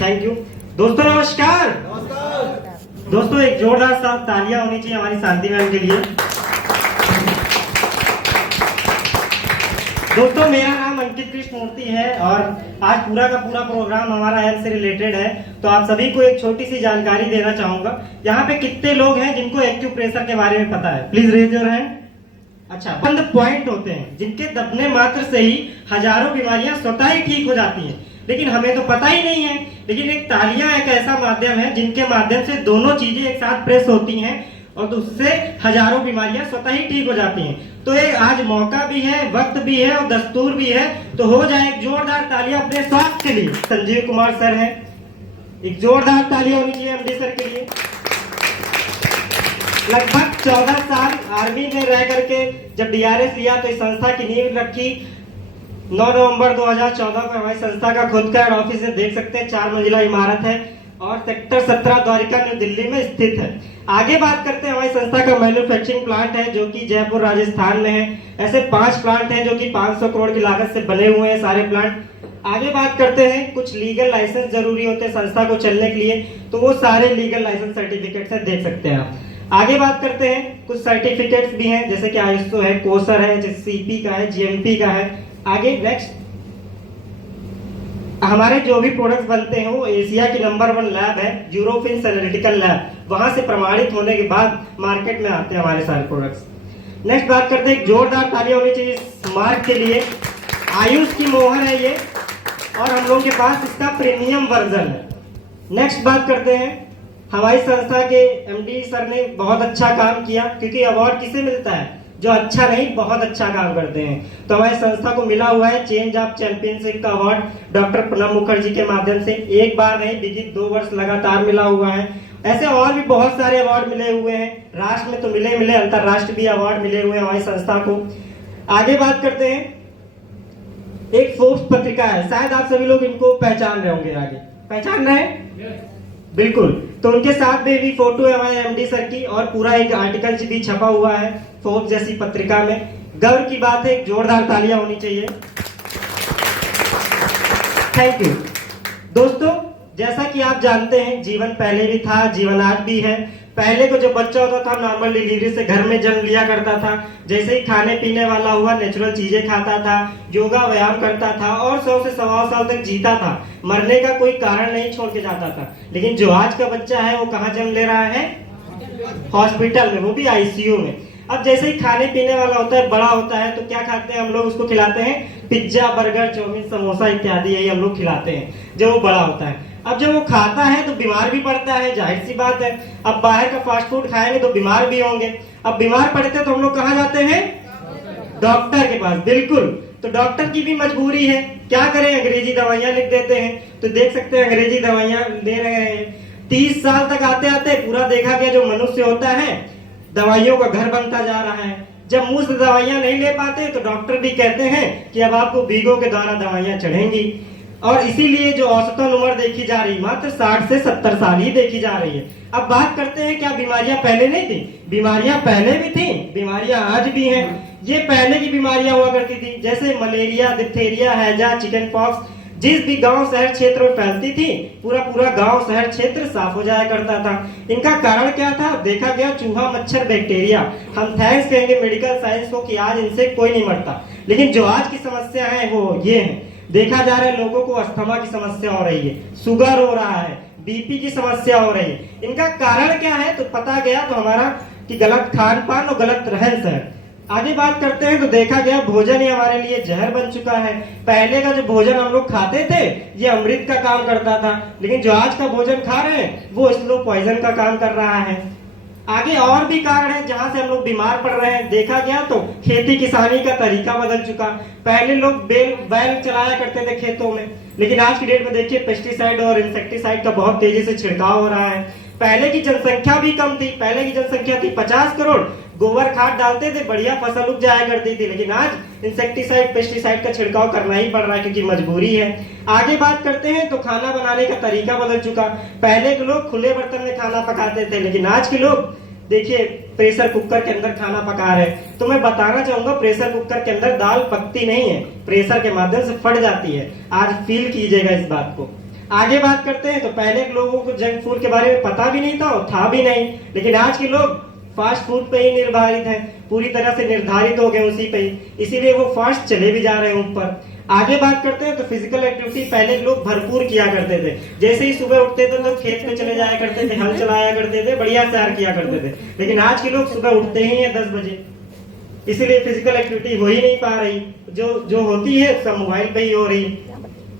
Thank you. दोस्तों नमस्कार। दोस्तों एक जोरदार सा तालियां होनी चाहिए हमारी शांति मैम के लिए। दोस्तों मेरा नाम अंकित कृष्णमूर्ति है और आज पूरा का पूरा प्रोग्राम हमारा हेल्थ से रिलेटेड है। तो आप सभी को एक छोटी सी जानकारी देना चाहूंगा। यहाँ पे कितने लोग हैं जिनको एक्यूप्रेशर के बारे में पता है? Please raise your hand. अच्छा, 5 पॉइंट होते हैं जिनके दबने मात्र से ही हजारों बीमारियां स्वतः ही ठीक हो जाती हैं, लेकिन हमें तो पता ही नहीं है। लेकिन एक तालियां एक ऐसा माध्यम है जिनके माध्यम से दोनों चीजें एक साथ प्रेस होती हैं और उससे हजारों बीमारियां स्वतः ही ठीक हो जाती हैं। तो ये आज मौका भी है, वक्त भी है और दस्तूर भी है। तो हो जाए एक जोरदार तालियां अपने स्वास्थ्य के लिए। संजीव कुमार सर हैं, एक जोरदार तालियां होनी चाहिए एमडी सर के लिए। लगभग 14 साल आर्मी में रह करके जब डीआरएस लिया तो इस संस्था की नींव रखी। 9 नवंबर 2014 को हमारी संस्था का खुद का ऑफिस है, देख सकते हैं 4 मंजिला इमारत है और सेक्टर 17 द्वारिका न्यू दिल्ली में स्थित है। आगे बात करते हैं, हमारी संस्था का मैन्युफैक्चरिंग प्लांट है जो कि जयपुर राजस्थान में है। ऐसे 5 प्लांट हैं जो कि 500 करोड़ की लागत से बने हुए हैं सारे प्लांट। आगे बात करते हैं, कुछ लीगल लाइसेंस जरूरी होते हैं संस्था को चलने के लिए, तो वो सारे लीगल लाइसेंस सर्टिफिकेट्स है, देख सकते हैं आप। आगे बात करते हैं, कुछ सर्टिफिकेट्स भी हैं जैसे कि आईएसओ है, कोसर है, सीपी का है, जीएमपी का है। आगे नेक्स्ट, हमारे जो भी प्रोडक्ट्स बनते हैं वो एशिया की नंबर 1 लैब है, यूरोफिन्स एनालिटिकल लैब, वहां से प्रमाणित होने के बाद मार्केट में आते हैं हमारे सारे प्रोडक्ट्स। नेक्स्ट बात करते हैं, जोरदार तालियां होनी चाहिए स्मार्ट के लिए। आयुष की मोहर है ये और हम लोगों के पास इसका प्रीमियम वर्जन है। नेक्स्ट बात करते हैं, हमारी संस्था के एमडी सर ने बहुत अच्छा काम किया, क्योंकि अवार्ड किसे मिलता है? जो अच्छा नहीं बहुत अच्छा काम करते हैं। तो हमारी संस्था को मिला हुआ है चेंज ऑफ चैंपियनशिप का अवार्ड डॉक्टर प्रणब मुखर्जी के माध्यम से। एक बार नहीं बिल्कि 2 वर्ष लगातार मिला हुआ है। ऐसे और भी बहुत सारे अवार्ड मिले हुए हैं, राष्ट्र में तो मिले अंतरराष्ट्रीय भी अवार्ड मिले हुए हैं हमारी संस्था को। आगे बात करते हैं, एक फोर्ब्स पत्रिका है, शायद आप सभी लोग इनको पहचान रहे होंगे। आगे पहचान रहे हैं? बिल्कुल। तो उनके साथ में भी फोटो है हमारे एमडी सर की और पूरा एक आर्टिकल भी छपा हुआ है फोर्ब्स जैसी पत्रिका में। गर्व की बात है, एक जोरदार तालियां होनी चाहिए। Thank you. दोस्तों जैसा कि आप जानते हैं, जीवन पहले भी था, जीवन आज भी है। पहले को जब बच्चा होता था नॉर्मल डिलीवरी से घर में जन्म लिया करता था। जैसे ही खाने पीने वाला हुआ नेचुरल चीजें खाता था, योगा व्यायाम करता था और 100 से 125 साल तक जीता था। मरने का कोई कारण नहीं छोड़ के जाता था। लेकिन जो आज का बच्चा है वो कहाँ जन्म ले रहा है? हॉस्पिटल में, वो भी आईसीयू में। अब जैसे ही खाने पीने वाला होता है, बड़ा होता है, तो क्या खाते हैं हम लोग? उसको खिलाते हैं पिज्जा, बर्गर, चाउमीन, समोसा इत्यादि, यही हम लोग खिलाते हैं जब वो बड़ा होता है। अब जब वो खाता है तो बीमार भी पड़ता है, जाहिर सी बात है। अब बाहर का फास्ट फूड खाएंगे तो बीमार भी होंगे। अब बीमार पड़ते हैं तो हम लोग कहाँ जाते हैं? डॉक्टर के पास। बिल्कुल। तो डॉक्टर की भी मजबूरी है, क्या करें? अंग्रेजी दवाइयां लिख देते हैं। तो देख सकते हैं अंग्रेजी दवाइयां दे रहे हैं। 30 साल तक आते आते पूरा देखा गया जो मनुष्य होता है दवाइयों का घर बनता जा रहा है। जब मुंह से दवाइयां नहीं ले पाते तो डॉक्टर भी कहते हैं कि अब आपको बीगों के द्वारा दवाइयां चढ़ेंगी। और इसीलिए जो औसतन उम्र देखी जा रही मात्र 60 से 70 साल ही देखी जा रही है। अब बात करते हैं, क्या बीमारियां पहले नहीं थी? बीमारियां पहले भी थी, बीमारियां आज भी हैं। ये पहले की बीमारियां हुआ करती थी, जैसे मलेरिया, डिप्थीरिया, हैजा, चिकन पॉक्स। जिस भी गांव शहर क्षेत्र में फैलती थी, पूरा गांव शहर क्षेत्र साफ हो जाया करता था। इनका कारण क्या था? देखा गया चूहा, मच्छर, बैक्टीरिया। हम थैंक्स कहेंगे मेडिकल साइंस को कि आज इनसे कोई नहीं मरता। लेकिन जो आज की समस्या है वो ये है, देखा जा रहा है लोगों को अस्थमा की समस्या हो रही है, शुगर हो रहा है, बीपी की समस्या हो रही है। इनका कारण क्या है? तो पता गया तो हमारा कि गलत खान पान और गलत रहन सहन। आगे बात करते हैं तो देखा गया भोजन ही हमारे लिए जहर बन चुका है। पहले का जो भोजन हम लोग खाते थे ये अमृत का काम करता था, लेकिन जो आज का भोजन खा रहे हैं वो स्लो पॉइजन का काम कर रहा है। आगे और भी कारण है जहां से हम लोग बीमार पड़ रहे हैं। देखा गया तो खेती किसानी का तरीका बदल चुका। पहले लोग बैल चलाया करते थे खेतों में, लेकिन आज की डेट में देखिए पेस्टिसाइड और इंसेक्टिसाइड का बहुत तेजी से छिड़काव हो रहा है। पहले की जनसंख्या भी कम थी, पहले की जनसंख्या थी 50 करोड़, गोबर खाद डालते थे, बढ़िया फसल उग जाया करती थी। लेकिन आज इंसेक्टिसाइड पेस्टिसाइड का छिड़काव करना ही पड़ रहा है क्योंकि मजबूरी है। आगे बात करते हैं तो खाना बनाने का तरीका बदल चुका। पहले के लोग खुले बर्तन में खाना पकाते थे, लेकिन आज के लोग देखिए प्रेशर कुकर के अंदर खाना पका रहे हैं। तो मैं बताना चाहूंगा प्रेशर कुकर के अंदर दाल पकती नहीं है, प्रेशर के माध्यम से फट जाती है। आज फील कीजिएगा इस बात को। आगे बात करते हैं तो पहले के लोगों को जंक फूड के बारे में पता भी नहीं था और था भी नहीं, लेकिन आज के लोग फास्ट फूड पे ही निर्धारित हैं, पूरी तरह से निर्धारित हो गए उसी पे ही, इसीलिए वो फास्ट चले भी जा रहे हैं ऊपर। आगे बात करते हैं तो फिजिकल एक्टिविटी पहले लोग भरपूर किया करते थे। जैसे ही सुबह उठते थे तो खेत में चले जाया करते थे, हल चलाया करते थे, बढ़िया सैर किया करते थे। लेकिन आज के लोग सुबह उठते ही हैं 10 बजे, इसीलिए फिजिकल एक्टिविटी हो ही नहीं पा रही, जो होती है सब मोबाइल पे ही हो रही।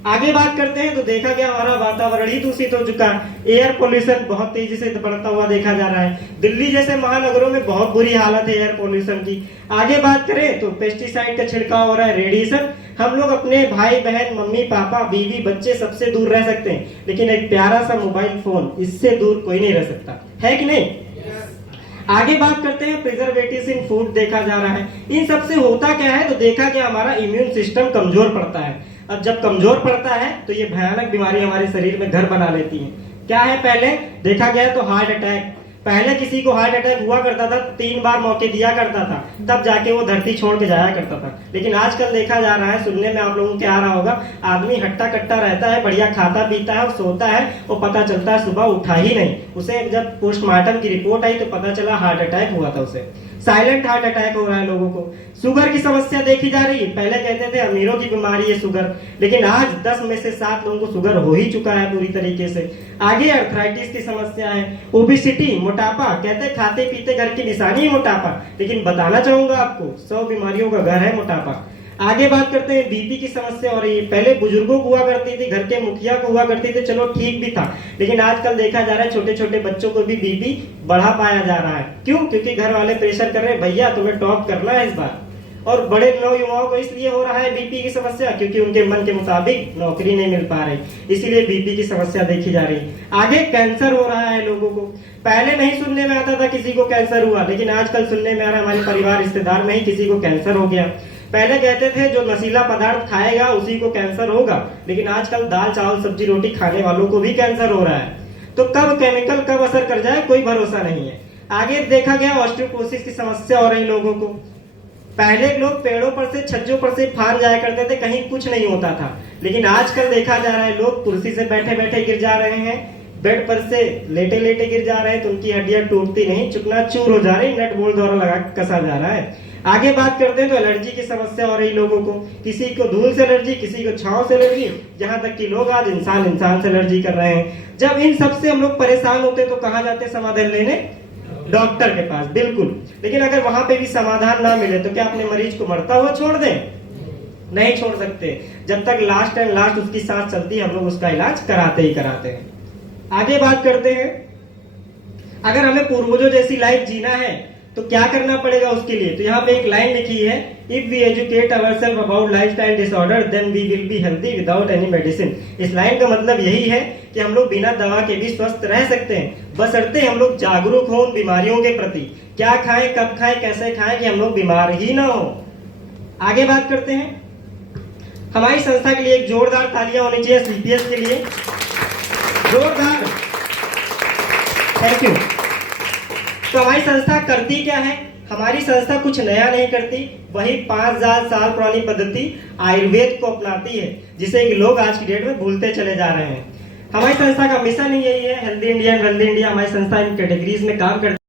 आगे बात करते हैं तो देखा गया हमारा वातावरण ही दूषित हो चुका है। एयर पोल्यूशन बहुत तेजी से बढ़ता हुआ देखा जा रहा है। दिल्ली जैसे महानगरों में बहुत बुरी हालत है एयर पोल्यूशन की। आगे बात करें तो पेस्टिसाइड का छिड़काव हो रहा है, रेडिएशन। हम लोग अपने भाई बहन, मम्मी पापा, बीवी, बच्चे सबसे दूर रह सकते हैं, लेकिन एक प्यारा सा मोबाइल फोन, इससे दूर कोई नहीं रह सकता, है कि नहीं? आगे बात करते हैं प्रिजर्वेटिव्स इन फूड देखा जा रहा है। इन सबसे होता क्या है तो देखा गया हमारा इम्यून सिस्टम कमजोर पड़ता है। अब जब कमजोर पड़ता है तो ये भयानक बीमारी हमारे शरीर में घर बना लेती है। क्या है, पहले देखा गया तो हार्ट अटैक। पहले किसी को हार्ट अटैक हुआ करता था 3 बार मौके दिया करता था, तब जाके वो धरती छोड़ के जाया करता था। लेकिन आजकल देखा जा रहा है, सुनने में आप लोगों के आ रहा होगा, आदमी हट्टा कट्टा रहता है, बढ़िया खाता पीता है और सोता है, और पता चलता है सुबह उठा ही नहीं। उसे जब पोस्टमार्टम की रिपोर्ट आई तो पता चला हार्ट अटैक हुआ था उसे। साइलेंट हार्ट अटैक हो रहा है लोगों को। शुगर की समस्या देखी जा रही है। पहले कहते थे अमीरों की बीमारी है शुगर, लेकिन आज 10 में से 7 लोगों को शुगर हो ही चुका है पूरी तरीके से। आगे अर्थराइटिस की समस्या है, ओबिसिटी, मोटापा। कहते हैं खाते पीते घर की निशानी है मोटापा, लेकिन बताना चाहूंगा आपको 100 बीमारियों का घर है मोटापा। आगे बात करते हैं बीपी की समस्या हो रही है। पहले बुजुर्गों को हुआ करती थी, घर के मुखिया को हुआ करती थी, चलो ठीक भी था, लेकिन आजकल देखा जा रहा है छोटे छोटे बच्चों को भी बीपी बढ़ा पाया जा रहा है। क्यों? क्योंकि घर वाले प्रेशर कर रहे हैं, भैया तुम्हें टॉप करना है इस बार। और बड़े नौयुवाओं को इसलिए हो रहा है बीपी की समस्या क्योंकि उनके मन के मुताबिक नौकरी नहीं मिल पा रही, इसीलिए बीपी की समस्या देखी जा रही है। आगे कैंसर हो रहा है लोगों को। पहले नहीं सुनने में आता था किसी को कैंसर हुआ, लेकिन आजकल सुनने में आ रहा है हमारे परिवार रिश्तेदार में ही किसी को कैंसर हो गया। पहले कहते थे जो नशीला पदार्थ खाएगा उसी को कैंसर होगा, लेकिन आजकल दाल चावल सब्जी रोटी खाने वालों को भी कैंसर हो रहा है। तो कब केमिकल कब असर कर जाए कोई भरोसा नहीं है। आगे देखा गया ऑस्टियोपोरोसिस की समस्या हो रही लोगों को। पहले लोग पेड़ों पर से, छज्जों पर से फान जाया करते थे, कहीं कुछ नहीं होता था, लेकिन आजकल देखा जा रहा है लोग कुर्सी से बैठे बैठे गिर जा रहे हैं, बेड पर से लेटे लेटे गिर जा रहे हैं, तो उनकी हड्डियां टूटती नहीं, चूकनाचूर हो जा रही, नट बोल्ट द्वारा लगा कसा जा रहा है। आगे बात करते हैं तो एलर्जी की समस्या हो रही लोगों को। किसी को धूल से एलर्जी, किसी को छांव से एलर्जी, जहां तक कि लोग आज इंसान से एलर्जी कर रहे हैं। जब इन सबसे हम लोग परेशान होते तो कहां जाते समाधान लेने? डॉक्टर के पास, बिल्कुल। लेकिन अगर वहां पे भी समाधान ना मिले तो क्या अपने मरीज को मरता हुआ छोड़ दें? नहीं छोड़ सकते। जब तक लास्ट एंड लास्ट उसकी सांस चलती है हम लोग उसका इलाज कराते ही कराते हैं। आगे बात करते हैं, अगर हमें पूर्वजों जैसी लाइफ जीना है तो क्या करना पड़ेगा उसके लिए? तो यहाँ पे एक लाइन लिखी है, if we educate ourselves about lifestyle disorder then we will be healthy without any medicine. इस लाइन का मतलब यही है कि हम लोग बिना दवा के भी स्वस्थ रह सकते हैं, बशर्ते हम लोग जागरूक हों उन बीमारियों के प्रति। क्या खाएं, कब खाएं, कैसे खाएं कि हम लोग बीमार ही ना हो। आगे बात करते हैं, हमारी संस्था के लिए एक जोरदार तालियां होनी चाहिए सीपीएस के लिए, जोरदार। Thank you. तो हमारी संस्था करती क्या है? हमारी संस्था कुछ नया नहीं करती, वही 5000 साल पुरानी पद्धति आयुर्वेद को अपनाती है, जिसे कि लोग आज की डेट में भूलते चले जा रहे हैं। हमारी संस्था का मिशन ही यही है, healthy India and wealthy India. हमारी संस्था इन कैटेगरीज में काम करती है।